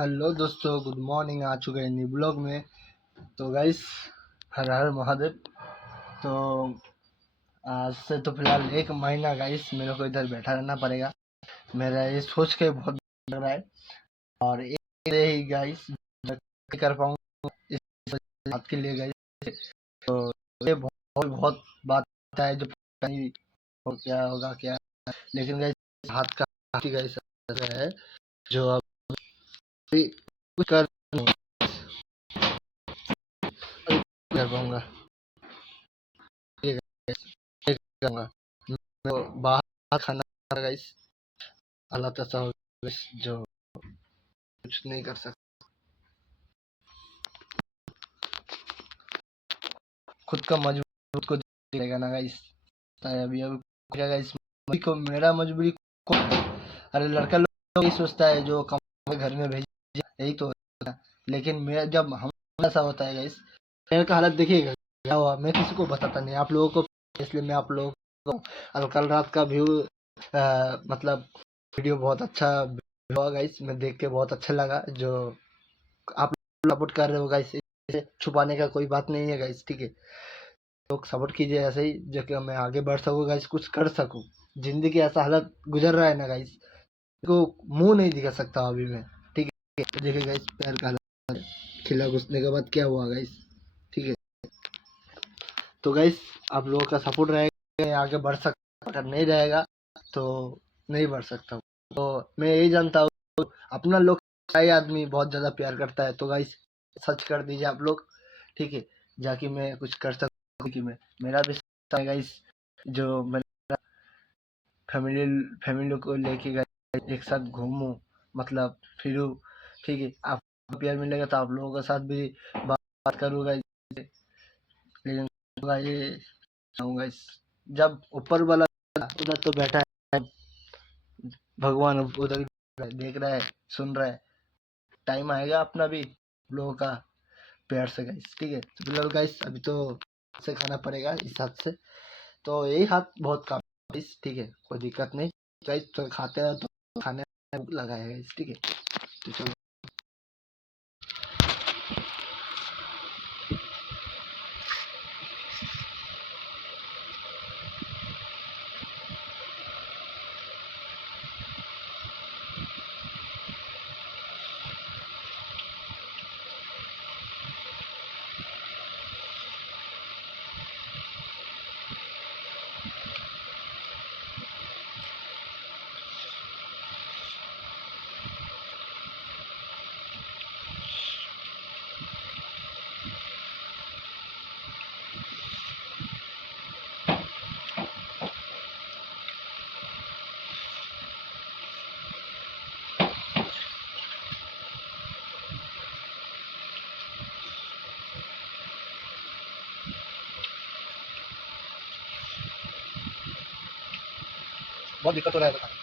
Hello दोस्तों, good morning. आ चुके हैं न्यू ब्लॉग में। तो गाइस, हर हर महादेव। तो आज से तो फिलहाल 1 महीना गाइस मेरे को इधर बैठा रहना पड़ेगा। मेरा ये सोच के बहुत लग रहा है। और एक से ही गाइस कर पाऊंगा इस बात के लिए गाइस। तो ये बहुत बहुत बात है जो पता नहीं हो क्या होगा क्या। लेकिन गाइस हाथ का गाइस है जो अभी कुछ कर नहीं कर पाऊंगा। ये ये करूंगा मैं बाहर खाना गाइस हालात ऐसा हो गाइस जो कुछ नहीं कर सकता। खुद का मजबूत को देगा ना गाइस। अभी अभी क्या गाइस को मेरा मजबूरी कौन है? अरे लड़का लोग यही सोचता है जो कमाए घर में भेज यही तो होता है। लेकिन मेरा जब हम ऐसा होता है गाइस, मेरे का हालत देखिएगा क्या हुआ। मैं किसी को बताता नहीं आप लोगों को, इसलिए मैं आप लोगों को और कल रात का व्यू मतलब वीडियो बहुत अच्छा हुआ गाइस। मैं देख के बहुत अच्छा लगा जो आप सपोर्ट कर रहे हो गाइस। इसे छुपाने का कोई बात नहीं है गाइस, ठीक है। लोग सपोर्ट कीजिए ऐसे ही जो कि मैं आगे बढ़ सकूं गाइस, कुछ कर सकूं। जिंदगी ऐसा हालत गुजर रहा है ना गाइस, को मुंह नहीं दिखा सकता अभी मैं, ठीक है। तो देखिए गाइस पैर का हालत खिला घुसने के बाद क्या हुआ गाइस, ठीक है। तो गाइस आप लोगों का सपोर्ट रहेगा आगे बढ़ सकता, अगर नहीं रहेगा तो नहीं बढ़ सकता। तो मैं यही जानता हूँ अपना लोग सही आदमी बहुत ज्यादा प्यार करता है। तो गाइस सच कर दीजिए आप लोग, ठीक है, जाकि मैं कुछ कर सकूं कि मैं मेरा भी गाइस जो मैं फैमिली फैमिली को लेके गए एक साथ घूमूं, मतलब फिरूं, ठीक है। आप प्यार मिलेगा तो आप लोगों के साथ भी बात करूंगा। लेकिन होगा ये चाहूंगा इस जब ऊपर वाला उधर तो बैठा है, भगवान उधर देख रहा है, सुन रहा है। टाइम आएगा अपना भी लोगों का प्यार से गाइस, ठीक है। तो फिलहाल गाइस अभी तो से खाना पड़ेगा इस हाथ से। तो यही हाथ बहुत काम गाइस, ठीक है, कोई दिक्कत नहीं गाइस। तो खाते हैं तो खाने में भूख लगा है गाइस, ठीक है। तो चलो बहुत दिक्कत हो रहा है बताने,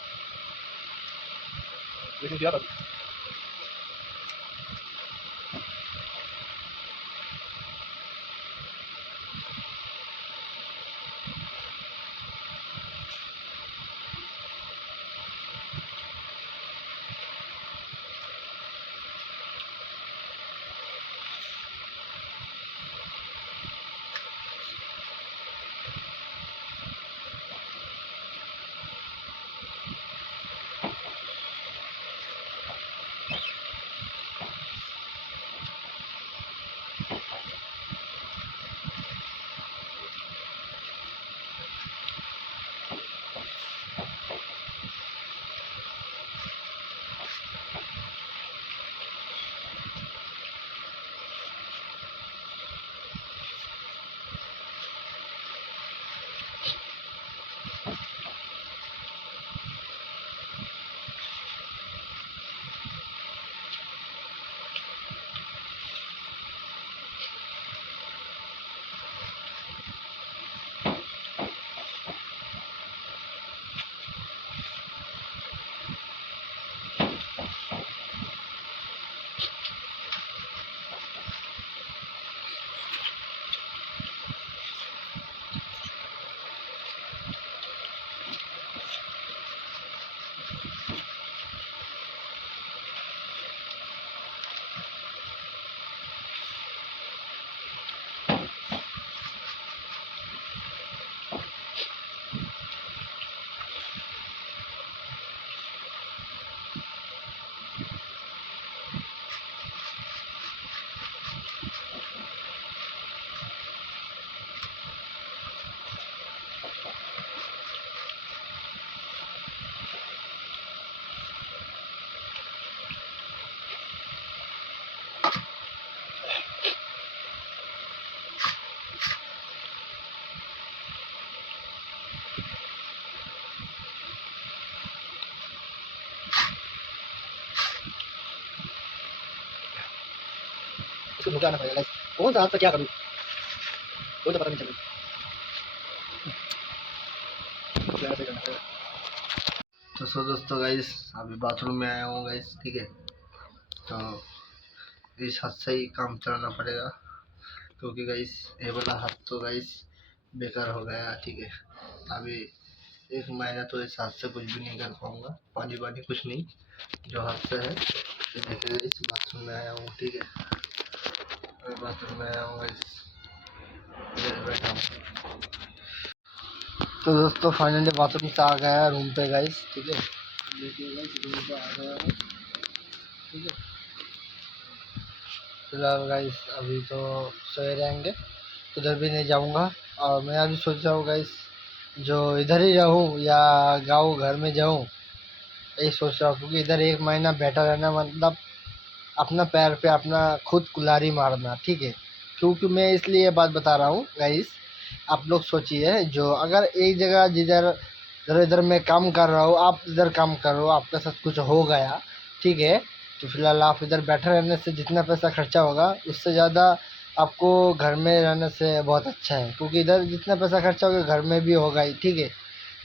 लेकिन क्या करूं। इसको ढुकाना पड़ेगा गाइस। कौन सा हाथ से क्या करूँ कोई तो पता नहीं चल रहा। तो सो दोस्तों गाइस अभी बाथरूम में आया हूँ गाइस, ठीक है। तो इस हाथ से ही काम चलाना पड़ेगा क्योंकि गाइस ये वाला हाथ तो गाइस बेकार हो गया, ठीक है। अभी 1 महीना तो इस हाथ से कुछ भी नहीं कर पाऊंगा, पानी पानी कुछ नहीं, जो हाथ से है। तो देखिए गाइस बाथरूम में आया हूँ, ठीक है। बाथरूम में आया हूँ गाइस, बैठा हूँ। तो दोस्तों फाइनली बाथरूम से आ गया रूम पे गाइस, ठीक है। देखिए गाइस रूम पे आ गया हूँ, ठीक है। फिलहाल गाइस अभी तो सोए रहेंगे, उधर भी नहीं जाऊंगा। और मैं अभी सोच रहा हूँ गाइस जो इधर ही रहूँ या गाँव घर में जाऊँ, यही सोच रहा हूँ। क्योंकि इधर 1 महीना बैठा रहना मतलब अपना पैर पे अपना खुद कुल्हाड़ी मारना, ठीक है। क्योंकि मैं इसलिए ये बात बता रहा हूँ गाइस, आप लोग सोचिए जो अगर एक जगह जिधर इधर इधर मैं काम कर रहा हूँ, आप इधर काम कर रहे हो, आपके साथ कुछ हो गया, ठीक है। तो फिलहाल आप इधर बैठे रहने से जितना पैसा खर्चा होगा उससे ज़्यादा आपको घर में रहने से बहुत अच्छा है। क्योंकि इधर जितना पैसा खर्चा होगा घर में भी होगा ही, ठीक है।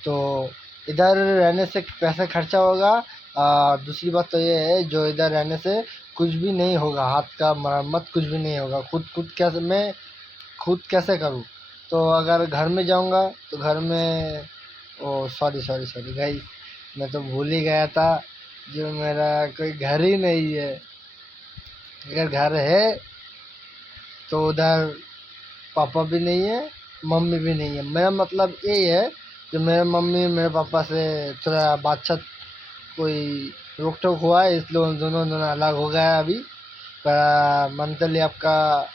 तो इधर रहने से पैसा खर्चा होगा। दूसरी बात तो ये है जो इधर रहने से कुछ भी नहीं होगा, हाथ का मरम्मत कुछ भी नहीं होगा। खुद कैसे मैं खुद कैसे करूँ। तो अगर घर में जाऊँगा तो घर में ओ सॉरी गाइस, मैं तो भूल ही गया था जो मेरा कोई घर ही नहीं है। अगर घर है तो उधर पापा भी नहीं है, मम्मी भी नहीं है। मेरा मतलब यही है जो मेरे मम्मी मेरे पापा से थोड़ा बातचीत कोई रोक टोक हुआ है, इसलिए उन दोनों अलग हो गया अभी। पर मंथली आपका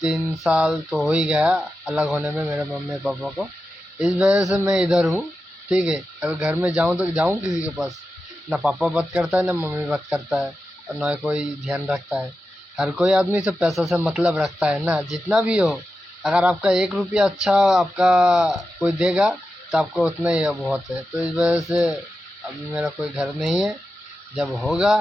3 साल तो हो ही गया अलग होने में मेरे मम्मी पापा को। इस वजह से मैं इधर हूँ, ठीक है। अगर घर में जाऊँ तो जाऊँ किसी के पास, ना पापा बात करता है ना मम्मी बात करता है, और ना कोई ध्यान रखता है। हर कोई आदमी से पैसा से मतलब रखता है ना, जितना भी हो। अगर आपका 1 रुपया अच्छा आपका कोई देगा तो आपको उतना ही बहुत है। तो इस वजह से अभी मेरा कोई घर नहीं है। जब होगा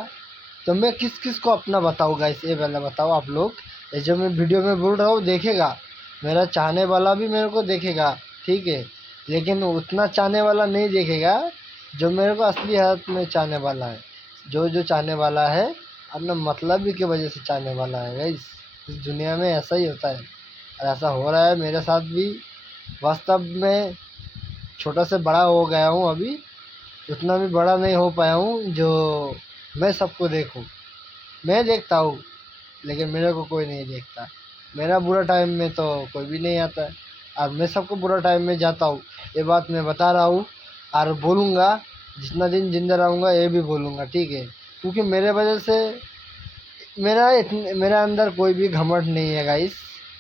तो मैं किस किस को अपना बताऊँगा, इसे पहले बताओ आप लोग। ये जो मैं वीडियो में बोल रहा हूँ देखेगा, मेरा चाहने वाला भी मेरे को देखेगा, ठीक है। लेकिन उतना चाहने वाला नहीं देखेगा जो मेरे को असली हालत में चाहने वाला है। जो जो चाहने वाला है अपना मतलब ही की वजह से चाहने वाला है गाइस। इस दुनिया में ऐसा ही होता है और ऐसा हो रहा है मेरे साथ भी। वास्तव में छोटा से बड़ा हो गया हूँ अभी, उतना भी बड़ा नहीं हो पाया हूँ जो मैं सबको देखूँ। मैं देखता हूँ लेकिन मेरे को कोई नहीं देखता। मेरा बुरा टाइम में तो कोई भी नहीं आता है और मैं सबको बुरा टाइम में जाता हूँ। ये बात मैं बता रहा हूँ और बोलूँगा, जितना दिन जिंदा रहूँगा ये भी बोलूँगा, ठीक है। क्योंकि मेरे वजह से मेरा अंदर कोई भी घमंड नहीं है गाइस।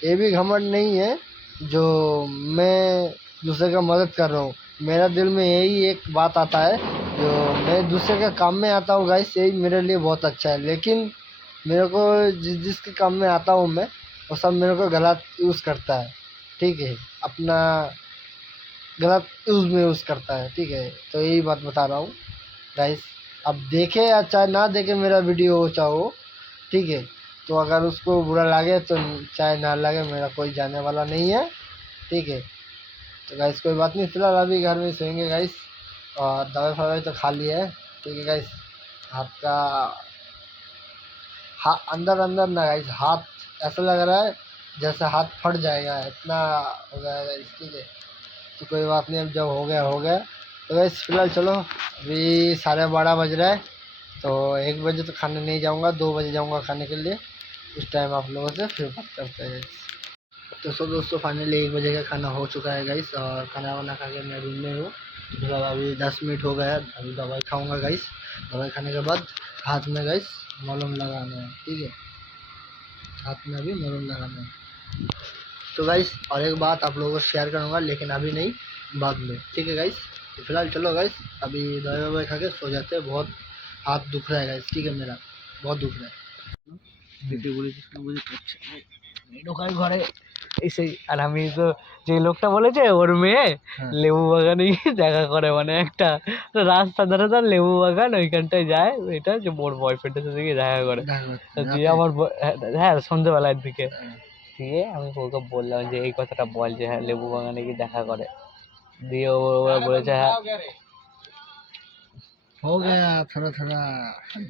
ये भी घमंड नहीं है जो मैं दूसरे का मदद कर रहा हूँ। मेरा दिल में यही एक बात आता है जो मैं दूसरे के काम में आता हूँ गाइस, यही मेरे लिए बहुत अच्छा है। लेकिन मेरे को जिसके काम में आता हूँ मैं, वो सब मेरे को गलत यूज़ करता है, ठीक है। अपना गलत यूज़ करता है, ठीक है। तो यही बात बता रहा हूँ गाइस। अब देखे या चाहे ना देखे मेरा वीडियो हो चाहो, ठीक है। तो अगर उसको बुरा लगे तो चाहे ना लगे, मेरा कोई जाने वाला नहीं है, ठीक है। तो गाइस कोई बात नहीं, फिलहाल अभी घर में सोएंगे गाइस। और दवाई फवाई तो खा लिया है, ठीक है गाइस। हाथ का अंदर अंदर ना गाइस, हाथ ऐसा लग रहा है जैसे हाथ फट जाएगा, इतना हो गया है गाइस, ठीक है। तो कोई बात नहीं, अब जब हो गया हो गया। तो गाइस फिलहाल चलो, अभी 12:30 बज रहा है। तो 1 बजे तो खाने नहीं जाऊंगा, 2 बजे जाऊंगा खाने के लिए। उस टाइम आप लोगों से फिर बात करते हैं गाइस। तो सो दोस्तों फाइनली 1 बजे का खाना हो चुका है गाइस, और खाना वाना खा के मैं रूम में हूँ। तो फिलहाल अभी 10 मिनट हो गया, अभी दवाई खाऊंगा गाइस। दवाई खाने के बाद हाथ में गाइस मलहम लगाना है, ठीक है। हाथ में अभी मलहम लगाना है। तो गाइस और एक बात आप लोगों को शेयर करूंगा, लेकिन अभी नहीं, बाद में, ठीक है गाइस। तो फिलहाल चलो गाइस, अभी दवाई ववाई खा के सो जाते हैं। बहुत हाथ दुख रहा है गाइस, ठीक है, मेरा बहुत दुख रहा है। সেই আর আমি তো যে লোকটা বলেছে ওর মেয়ে হ্যাঁ। লেবু বাগানে গিয়ে দেখা করে, মানে একটা রাস্তা ধারে তার লেবু বাগান, ওইখানটায় যায়, এটা যে ওর বয়ফ্রেন্ডের সাথে গিয়ে দেখা করে। দেখা করতে তো দিয়ে রাতে? আমার হ্যাঁ সন্ধ্যেবেলার দিকে। হ্যাঁ। দিয়ে আমি ওকে বললাম যে এই কথাটা বল যে হ্যাঁ লেবু বাগানে গিয়ে দেখা করে। দিয়ে ওরা বলেছে হ্যাঁ। हो गया थोड़ा थोड़ा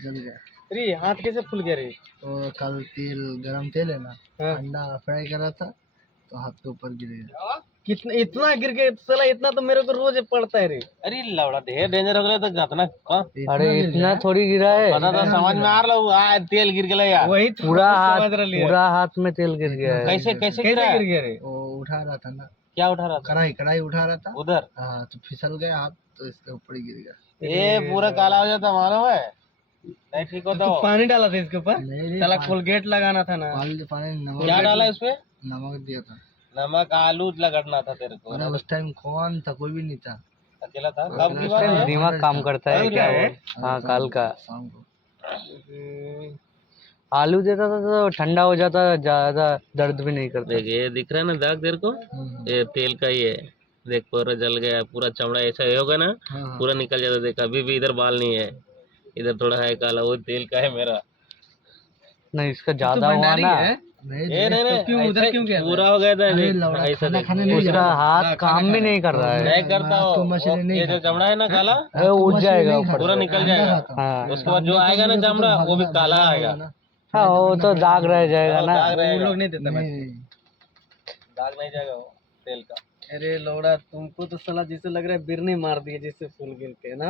जल गया। अरे हाथ कैसे फूल गया रे? तो कल तेल गरम तेल है ना, हाँ। अंडा फ्राई करा था तो हाथ के ऊपर गिर गया। कितना इतना गिर गया साला, इतना तो मेरे को रोज पड़ता है रे। अरे लवड़ा ढेर डेंजर हो गया तो घटना का। अरे गिर इतना गया? थोड़ी गिरा है, पता था, समझ में आ रहा हूँ, तेल गिर गया यार। वही पूरा हाथ में तेल गिर गया है। कैसे कैसे कैसे गिरा? गिर गया रे? वो उठा रहा था ना, क्या उठा रहा था कढ़ाई कढ़ाई उठा रहा था। उधर? हाँ तो फिसल गया हाथ, तो इसके ऊपर ही गिर गया। ये पूरा काला हो जाता मालूम है, नहीं ठीक होता तो हो। पानी डाला था इसके ऊपर, नहीं रे, साला पानी- कोलगेट लगाना था ना। पानी नमक क्या डाला उसपे? नमक दिया था। नमक आलू लगड़ना था तेरे को। अरे उस टाइम कौन था, कोई भी नहीं था। अकेला था। कब की बात है? दिमाग काम करता है कल क्या का वो? है? हाँ कल का। शाम को। आलू देता था तो ठंडा हो जाता, ज्यादा दर्द भी नहीं करता। देख ये दिख रहा है ना दाग तेरे को, ये तेल का ही है। देख पूरा जल गया, पूरा चमड़ा ऐसा ही होगा ना, हाँ। पूरा निकल जाता। देख अभी भी इधर बाल नहीं है, इधर थोड़ा है काला, वो तेल का है मेरा। नहीं इसका ज्यादा हुआ ना, नहीं ये नहीं नहीं, क्यों उधर ऐसा क्यों गया था? पूरा हो गया था। अरे देख, लौड़ा ऐसा खाना देख, खाने नहीं उसका जा रहा। हाथ काम भी नहीं कर रहा है। नहीं करता रात को हो, मछली नहीं ये जो खाता। चमड़ा है ना काला, अरे उठ जाएगा ऊपर पूरा से। निकल जाएगा। हाँ उसके बाद जो आएगा ना चमड़ा, वो भी काला आएगा। हाँ वो तो दाग रह जाएगा ना। दाग रहेगा। नहीं देते नहीं, दाग नहीं जाएगा वो तेल का। अरे लौड़ा तुमको तो साला जैसे लग रहा है बिरनी मार दिए जैसे फूल गिर के ना।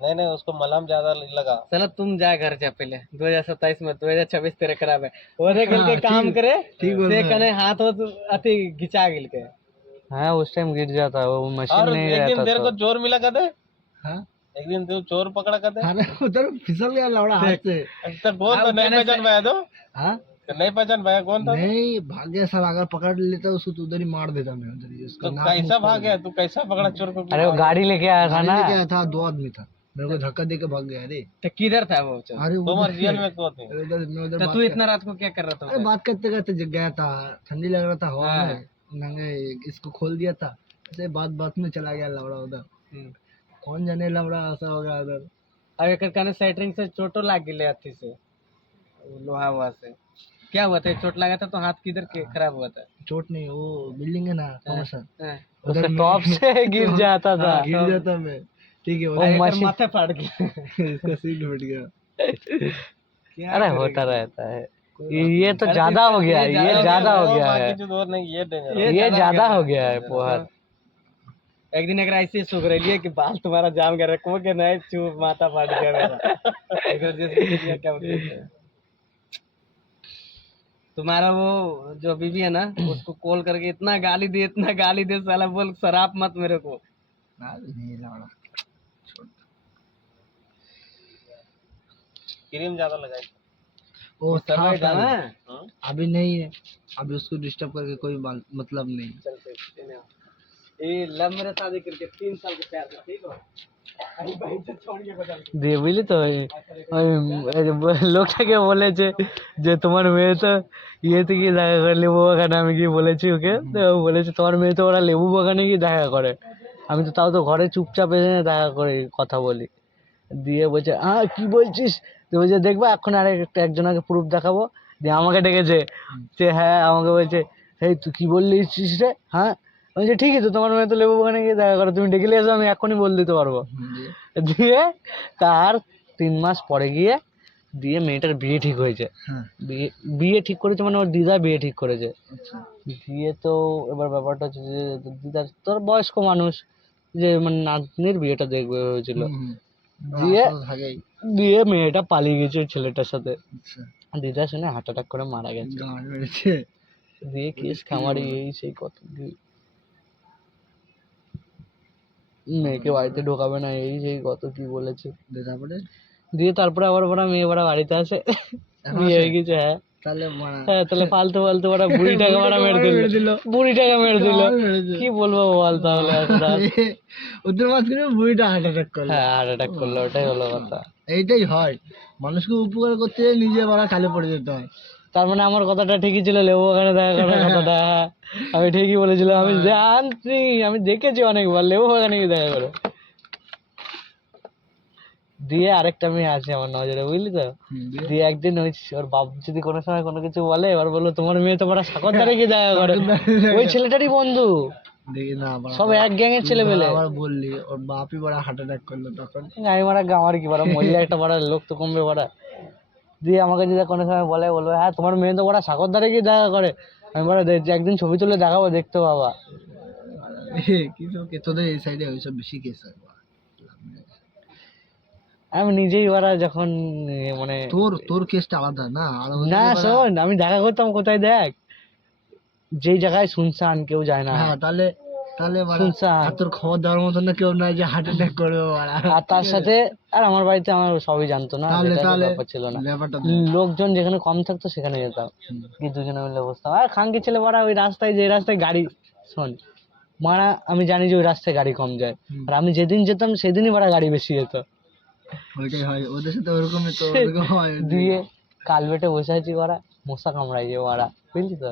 नहीं नहीं, उसको मलहम ज्यादा लगा। साला तुम जा घर जा पहले 2027 में, 2026 तेरे खराब है। ओरे गिल के हाँ, काम ठीक- करे ठीक बोल से रहा है। कने हाथ हो अति घिचा गिल के। हाँ उस टाइम गिर जाता है वो, मशीन और नहीं एक दिन रहता तेरे को तो। चोर मिला कहते, हाँ? एक दिन तू चोर पकड़ा कहते। अरे उधर फिसल गया लौड़ा हाथ से। तो कौन था? नहीं पहचान पाया तो? हाँ? नहीं पहचान पाया कौन था? नहीं भाग गया सर, अगर पकड़ लेता उसको तो उधर ही मार देता मैं, उधर ही उसका तो नाक कैसा मुंह भाग फोड़ गया तू? कैसा पकड़ा चोर को? अरे वो गाड़ी लेके आया था गाड़ी ना। लेके आया था, 2 आदमी था, मेरे को धक्का दे के भाग गया। अरे तो किधर था वो? अरे तुम्हारे रियल में कौन थे? उधर मैं उधर तो बात तू कर- इतना रात को क्या कर रहा अरे था? बात करते करते जग गया था, ठंडी लग रहा था हवा हाँ। में, मैंने इसको खोल दिया था, ऐसे बात बात में चला गया लौड़ा उधर। कौन जाने लौड़ा ऐसा हो गया उधर। अब एक कहने सेटरिंग से चोटो लाग गई हाथी से, लोहा हुआ से। क्या हुआ था? चोट लगा था तो हाथ किधर के खराब हुआ था? चोट नहीं, वो बिल्डिंग है ना प्रमोशन, उसके उधर टॉप से गिर जाता था। गिर जाता मैं, ठीक है वो उधर मशीन माथे फाड़ गया। इसका सीट फट गया। अरे होता रहता है, ये तो ज्यादा हो गया है, ये ज्यादा हो गया है, बाकी जो और नहीं, ये डेंजर है। ये ज्यादा हो गया है बहुत। एक दिन अगर ऐसे सोच रही है कि बाल तुम्हारा जाम कर रखो कि नहीं, चुप माथा फाट गया मेरा। अगर जैसे क्या बोलते हैं, तुम्हारा वो जो बीबी है ना, उसको कॉल करके इतना गाली दे साला, बोल शराब मत मेरे को। नहीं लौड़ा क्रीम ज्यादा लगाई। वो था सरवाइव था ना। हाँ? अभी नहीं है, अभी उसको डिस्टर्ब करके कोई मतलब नहीं। चलते ये लव मेरे शादी करके 3 साल के प्यार से, ठीक हो? দিয়ে বুঝলি তো লোকটাকে বলেছে যে তোমার মেয়ে তো ইয়েতে গিয়ে দেখা করে লেবু বাগানে, আমি গিয়ে বলেছি ওকে, তো ও বলেছে তোমার মেয়ে তো ওরা লেবু বাগানে গিয়ে দেখা করে। আমি তো তাও তো ঘরে চুপচাপ এসে দেখা করে কথা বলি। দিয়ে বলছে কি বলছিস? তো বলছে দেখবা এখন একজনকে প্রুফ দেখাবো। দিয়ে আমাকে ডেকেছে যে হ্যাঁ, আমাকে বলছে এই তুই কি বললিস রে? হ্যাঁ বলছে ঠিকই তো, তোমার মেয়ে তো লেবু বাগানে গিয়ে দেখা করে, তুমি ডেকে নিয়ে এসো, আমি এখনই বলে দিতে পারবো। দিয়ে তার 3 মাস পরে গিয়ে দিয়ে মেয়েটার বিয়ে ঠিক হয়েছে। বিয়ে ঠিক করেছে মানে ওর দিদা বিয়ে ঠিক করেছে। দিয়ে তো এবার ব্যাপারটা হচ্ছে যে দিদার তোর বয়স্ক মানুষ, যে মানে নাতনির বিয়েটা দেখবে হয়েছিল। দিয়ে মেয়েটা পালিয়ে গেছে ওই ছেলেটার সাথে। দিদা শুনে হার্ট অ্যাটাক করে মারা গেছে। দিয়ে কেস খামারি এই সেই কত কি, মেয়েকে বাড়িতে ঢোকাবে না এই সেই কত কি বলেছে। দিয়ে তারপরে আবার ওরা মেয়ে ওরা বাড়িতে আসে, বিয়ে হয়ে গেছে। হ্যাঁ তাহলে ফালতু ওরা বুড়ি টাকা ভাড়া মেরে দিল, কি বলবো বল তাহলে। ওদের মাঝখানে বুড়িটা হার্ট অ্যাটাক করলো। হ্যাঁ হার্ট অ্যাটাক করলো, ওটাই হলো কথা। এইটাই হয়, মানুষকে উপকার করতে নিজে বাড়া খালি পড়ে যেতে হয়। তার মানে আমার কথাটা ঠিকই ছিল, লেবু বাগানে দেখা করার কথাটা। আমি ঠিকই বলেছিলাম, আমি জানছি, আমি দেখেছি অনেকবার লেবু বাগানে গিয়ে দেখা করে। দিয়ে আরেকটা মেয়ে আছে আমার নজরে, বুঝলি তো। দিয়ে একদিন ওর বাপ যদি কোনো সময় কোনো কিছু বলে, এবার বললো তোমার মেয়ে তো বড় সাগরদারে গিয়ে দেখা করে, ওই ছেলেটারই বন্ধু, দেখি না সব এক গ্যাংয়ের ছেলে পেলে। আবার বললি ওর বাপই বড় হার্ট অ্যাটাক করলো তখন। আমি মারা আমার কি বড় মহিলা একটা বড় লোক তো কমবে বড়। দিয়ে আমাকে যদি কোনো সময় বলে, বলবো হ্যাঁ তোমার মেয়ে তো বড় সাগরদারে গিয়ে দেখা করে। আমি বড় একদিন ছবি তুলে দেখাবো, দেখতে বাবা। কিছু তোদের এই সাইডে ওইসব বেশি কেস হয়। আমি নিজেই ওরা যখন মানে তোর তোর কেসটা আলাদা না, আর না শোন, আমি দেখা করতাম কোথায় দেখ, যেই জায়গায় শুনশান কেউ যায় না, হ্যাঁ তাহলে তাহলে শুনশান, আর তোর খবর দেওয়ার মতন না কেউ নাই যে হার্ট অ্যাটাক করবে বাড়া। আর তার সাথে আর আমার বাড়িতে আমার সবই জানতো না, তাহলে যেটা তাহলে ব্যাপার ছিল না। ব্যাপারটা লোকজন যেখানে কম থাকতো সেখানে যেতাম, কি দুজনে মিলে বসতাম। আর খানকি ছেলে মারা ওই রাস্তায়, যে রাস্তায় গাড়ি, শোন মারা আমি জানি যে ওই রাস্তায় গাড়ি কম যায়, আর আমি যেদিন যেতাম সেদিনই মারা গাড়ি বেশি যেত। ওইটাই হয় ওদের সাথে, ওরকমই তো ওরকম হয়। দিয়ে কালবেটে বসে আছি মারা, মশা কামড়াইছে মারা, বুঝলি তো।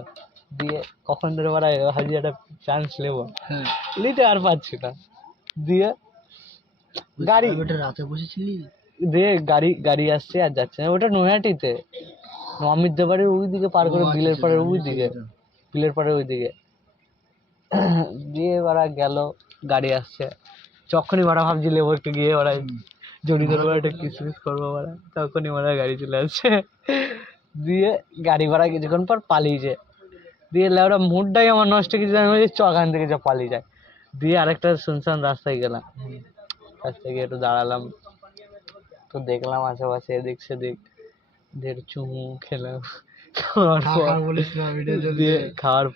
দিয়ে কখন ধরে মারা হাজি একটা চান্স নেবো, হ্যাঁ নিতে আর পারছি না। দিয়ে গাড়ি, ওটা রাতে বসেছিলি? দিয়ে গাড়ি গাড়ি আসছে আর যাচ্ছে না, ওটা নৈহাটিতে, অমিতদের বাড়ির ওই দিকে পার করে, বিলের পাড়ের ওই দিকে, বিলের পাড়ের ওই দিকে। দিয়ে ওরা গেল, গাড়ি আসছে, যখনই ওরা ভাবছি লেবরকে গিয়ে ওরা জড়ি ধরবো, একটা কিসমিস করবো ওরা, তখনই ওরা গাড়ি চলে আসছে। দিয়ে গাড়ি ভাড়া কিছুক্ষণ পর পালিয়েছে। দিয়ে ওরা মুডটাই আমার নষ্ট কিছু, আমি বলছি চ এখান থেকে যা পালিয়ে যায়। দিয়ে আরেকটা শুনশান রাস্তায় গেলাম, রাস্তায় গিয়ে একটু দাঁড়ালাম, তো দেখলাম আশেপাশে এদিক সেদিক, দিয়ে চুমু খেলাম। খাওয়ার পর দিয়ে খাওয়ার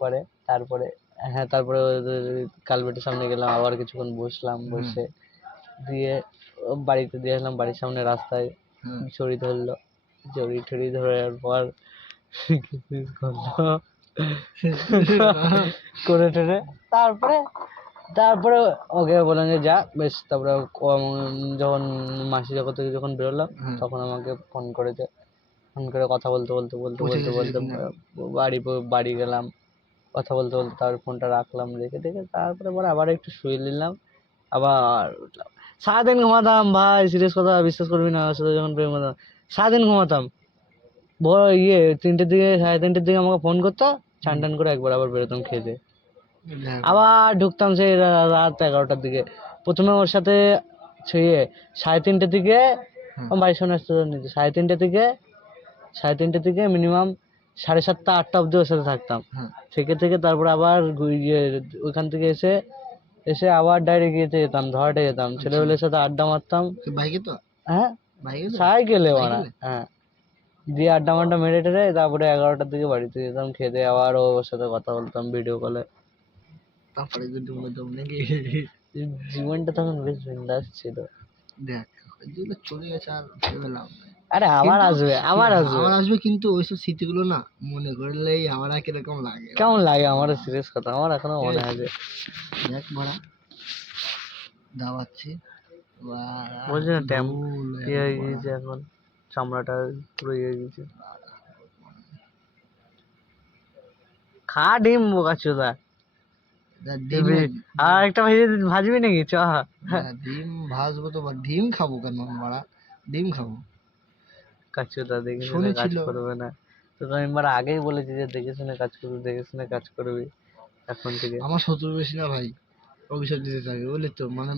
পরে তারপরে, হ্যাঁ তারপরে কালবেটের সামনে গেলাম, আবার কিছুক্ষণ বসলাম, বসে দিয়ে বাড়িতে দিয়ে আসলাম, বাড়ির সামনে রাস্তায় জড়ি ধরলো, জড়ি টড়ি ধরার পর কিসমিস করলো করে টেরে, তারপরে তারপরে ওকে বললাম যে যা বেশ। তারপরে যখন মাসি যখন থেকে যখন বেরোলাম, তখন আমাকে ফোন করেছে, ফোন করে কথা বলতে বলতে বলতে বলতে বলতে বাড়ি গেলাম, কথা বলতে বলতে তারপরে ফোনটা রাখলাম, রেখে দেখে তারপরে আবার একটু শুয়ে নিলাম, আবার উঠলাম। সারাদিন ঘুমাতাম ভাই, সিরিয়াস কথা বিশ্বাস করবি না, ওর সাথে যখন প্রেম করতাম সারাদিন ঘুমাতাম। ইয়ে 3টের দিকে, 3:30-র দিকে আমাকে ফোন করতো, চান টান করে একবার আবার বেরোতাম খেয়ে দিয়ে, আবার ঢুকতাম সেই রাত 11টার দিকে। প্রথমে ওর সাথে সেই 3:30 দিকে বাড়ির সামনে আসতে নিতে, 3:30 থেকে মিনিমাম 7:30-8টা অব্দি ওর সাথে থাকতাম। থেকে থেকে তারপর আবার ওইখান থেকে এসে এসে আবার ডাইরেক্ট ইয়েতে যেতাম, ধরাটে যেতাম, ছেলেবেলের সাথে আড্ডা মারতাম। বাইকে তো? হ্যাঁ সাইকেলে মারা, হ্যাঁ। দিয়ে আড্ডা মাড্ডা মেরে টেরে তারপরে 11টার দিকে বাড়িতে যেতাম, খেতে আবার ওর সাথে কথা বলতাম ভিডিও কলে। তারপরে নাকি জীবনটা তখন বেশ বিন্দাস ছিল। দেখ যেগুলো চলে গেছে আর ভেবে লাভ নাই। আরে আবার আসবে, আবার আসবে, আবার আসবে, কিন্তু ওইসব স্মৃতিগুলো না মনে করলেই আমার কিরকম লাগে, কেমন লাগে আমার, সিরিয়াস কথা আমার এখনো মনে আছে। দেখ মারা দাওয়াচ্ছি, বলছি না ট্যাম ইয়ে হয়ে গিয়েছে এখন, চামড়াটা পুরো ইয়ে হয়ে গেছে। খা ডিম বোকাচোদা, আর একটা ভাজবি নাকি চ? ডিম ভাজবো তো, ডিম খাবো কেন মারা, ডিম খাবো। কাচুদা দেখে শুনে কাজ করবে না, তো আমি আগেই বলেছি যে দেখে শুনে কাজ করবি, দেখে শুনে কাজ করবি এখন থেকে। আমার শত্রু বেশি না ভাই, অভিশাপ দিতে থাকে বলি তো, মানে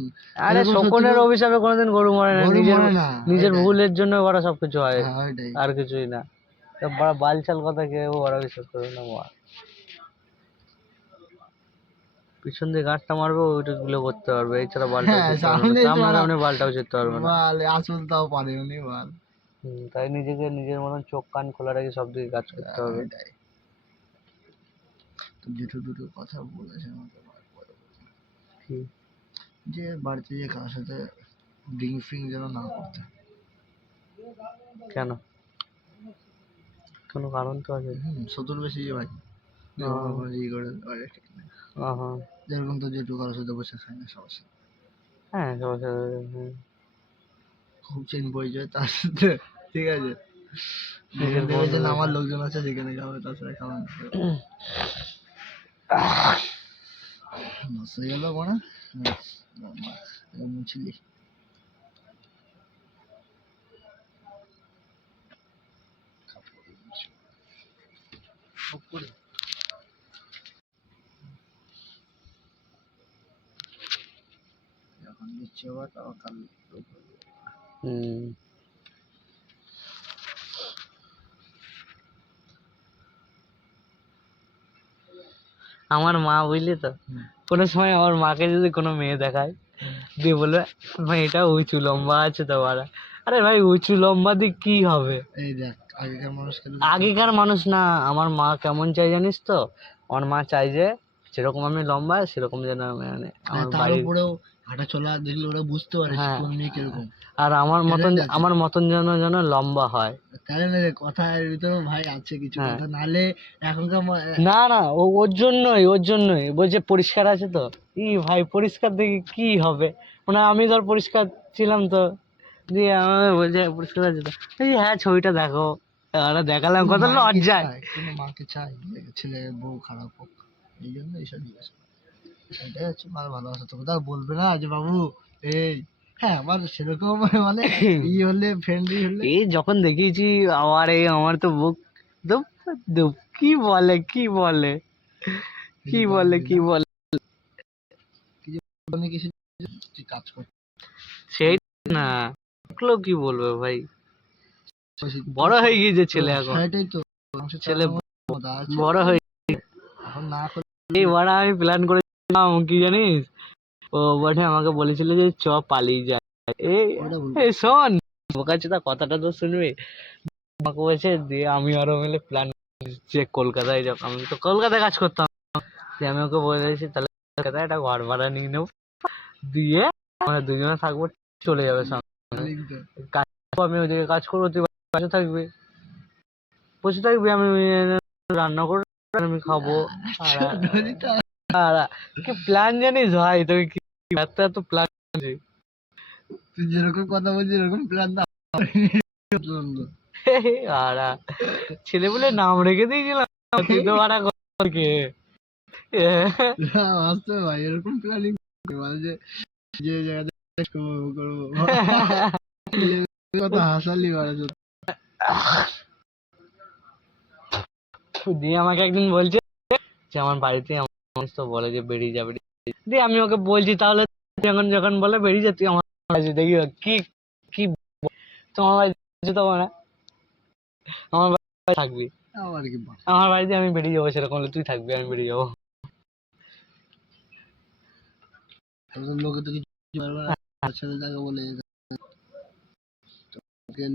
আরে শকুনের অভিশাপে কোনোদিন গরু মরে না, নিজের ভুলের জন্য ওরা সবকিছু হয়, আর কিছুই না। বড় বালচাল কথা কেউ ওরা বিশ্বাস করবে না। পিছন দিয়ে গাঁটটা মারবে, ওইটা গুলো করতে পারবে, এছাড়া বালটাও সামনে সামনে বালটাও যেতে পারবে না, আসল তাও পারে উনি বল। তাই নিজেকে নিজের মতন চোখ কান খোলা রেখে সব দিকে কাজ করতে হবে। দুটো দুটো কথা বলেছে আমাকে যে বাড়িতে যে কারোর সাথে ড্রিঙ্ক ফিঙ্ক যেন না করতে। কেন? কোনো কারণ তো আছে। শত্রুর বেশি ভাই, যেরকম তো যেটুকু কারোর সাথে বসে খায় না সবার সাথে, হ্যাঁ সবার সাথে খুব চেন পরিচয় তার সাথে, ঠিক আছে নিজের ভেবেছেন বন্ধু আমার লোকজন আছে যেখানে খাবে তাছাড়া খাওয়া নষ্ট হয়ে গেল মনে মুছলি এখন দিচ্ছে আবার তাও কাল আমার মা বুঝলি তো, কোনো সময় আমার মাকে যদি কোনো মেয়ে দেখায় দিয়ে বলবে ভাই এটা উঁচু লম্বা আছে তো বাড়া। আরে ভাই উঁচু লম্বা দিয়ে কি হবে? এই দেখ আগেকার মানুষ আগেকার মানুষ না, আমার মা কেমন চাই জানিস তো? আমার মা চাই যে যেরকম আমি লম্বা সেরকম যেন মানে আমার তার বাড়ির, উপরেও হাঁটা চলা দেখলে ওরা বুঝতে পারে হ্যাঁ, কোন মেয়ে কিরকম আর Talent আছে। আমার মতন যেন যেন লম্বা হয়। তাহলে কথার ভিতরে ভাই আছে কিছু হ্যাঁ। কথা নালে এখনকার না না, ওর জন্যই বলছে পরিষ্কার আছে তো। ই ভাই পরিষ্কার দেখে কি হবে? মানে আমি ধর পরিষ্কার ছিলাম তো, দিয়ে আমাকে বলছে পরিষ্কার আছে তো। এই হ্যাঁ ছবিটা দেখো, আর দেখালাম কত লজ্জায়। কোনো মাকে চাই যে ছেলে বউ খারাপ হোক, এই জন্য এইসব জিজ্ঞেস করে। এটাই হচ্ছে মার ভালোবাসা। তোকে তো আর বলবে না যে বাবু এই হ্যাঁ আমার সেরকম মানে ই হলে ফ্রেন্ডলি হলে এই যখন দেখিয়েছি আমার তো বুক দুপ দুপ, কি বলে কি বলে কি বলে কি বলে অনেক কিছু তুই কাজ কর সেই না, লোক কি বলবে ভাই, বড় হয়ে গিয়েছে ছেলে এখন, সেটাই তো ছেলে কথা আছে বড় হয়ে এখন না করলে এই বড় আমি প্ল্যান করেছিলাম কি জানিস, ও বটে আমাকে বলেছিল যে চ পালিয়ে যায়। এই ওটা ভুল এই শোন বোকাচোদা কথাটা তো শুনবি। আমাকে বলছে দিয়ে আমি আরো মিলে প্ল্যান যে কলকাতায় যাব, আমি তো কলকাতায় কাজ করতাম, দিয়ে আমি ওকে বলেছি তাহলে কলকাতায় একটা ঘর ভাড়া নিয়ে নেবো, দিয়ে আমরা দুজনে থাকবো, চলে যাবে সঙ্গে করলে কাজ করবো, আমি ওইদিকে কাজ করবো, তুই বসে থাকবি, বসে থাকবি, আমি রান্না করে আমি খাবো। আর কি প্ল্যান জানিস ভাই, তোকে কি এত এত প্ল্যান আছে। তুই যেরকম কথা বলছিস এরকম প্ল্যান না আর ছেলে বলে নাম রেখে দিয়েছিলাম, তুই তো ভাড়া করকে আসতে ভাই এরকম প্ল্যানিং যে যে জায়গাতে করবো করবো কথা হাসালি মারা দিয়ে আমাকে একদিন বলছে যে আমার বাড়িতে আমার মানুষ তো বলে যে বেরিয়ে যাবে, দিয়ে আমি ওকে বলছি তাহলে যখন যখন বলে বেরিয়ে যা তুই আমার বাড়িতে দেখি কি কি তোমার বাড়িতে যেতে হবে না, আমার বাড়িতে থাকবি, আমার কি আমার বাড়িতে আমি বেরিয়ে যাবো, সেরকম হলে তুই থাকবি আমি বেরিয়ে যাবো। লোকে তো কিছু পারবে না ছেলে তাকে বলে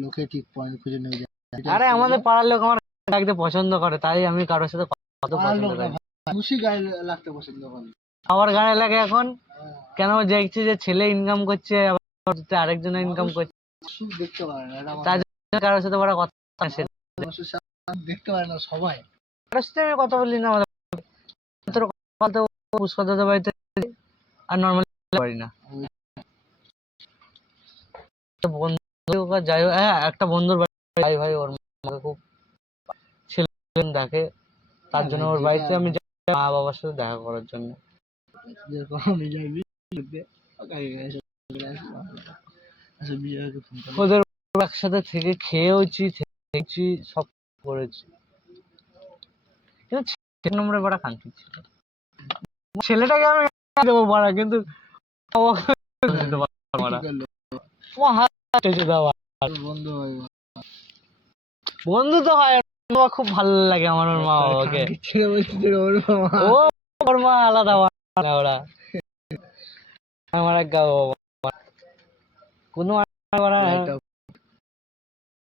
লোকে ঠিক পয়েন্ট খুঁজে নিয়ে যায় আরে আমাদের পাড়ার লোক আমার ডাকতে পছন্দ করে, তাই আমি কারোর সাথে কত পছন্দ করি। খুশি গায়ে লাগতে পছন্দ করে আমার গায়ে লাগে এখন কেন দেখছি যে ছেলে ইনকাম করছে আবার আরেকজন ইনকাম করছে, সুখ দেখতে পারে না এটা তার জন্য কারোর সাথে বড় কথা আসে না। মানুষের সাথে দেখতে পারে না সবাই কারোর সাথে আমি কথা বলি না, আমাদের কথা পুষ্কর দাদা বাড়িতে আর নর্মালি পারি না। একটা বন্ধু যাই হোক, হ্যাঁ একটা বন্ধুর বাড়ি যাই ভাই, ওর মাকে খুব ছেলে দেখে, তার জন্য ওর বাড়িতে আমি যাই মা বাবার সাথে দেখা করার জন্য। যেরকম আমি যাইবি ওদের একসাথে থেকে খেয়েওছি থেকেছি সব করেছি, কিন্তু ছেলে নম্বরে বড় কান্তি ছিল, ছেলেটাকে আমি দেবো বড়া, কিন্তু বন্ধু হয় বন্ধু তো হয়, বাবা খুব ভালো লাগে আমার ওর মা বাবাকে, ছেলে বলছি যে ওর বাবা ও ওর মা আলাদা ওরা আমার এক কোনো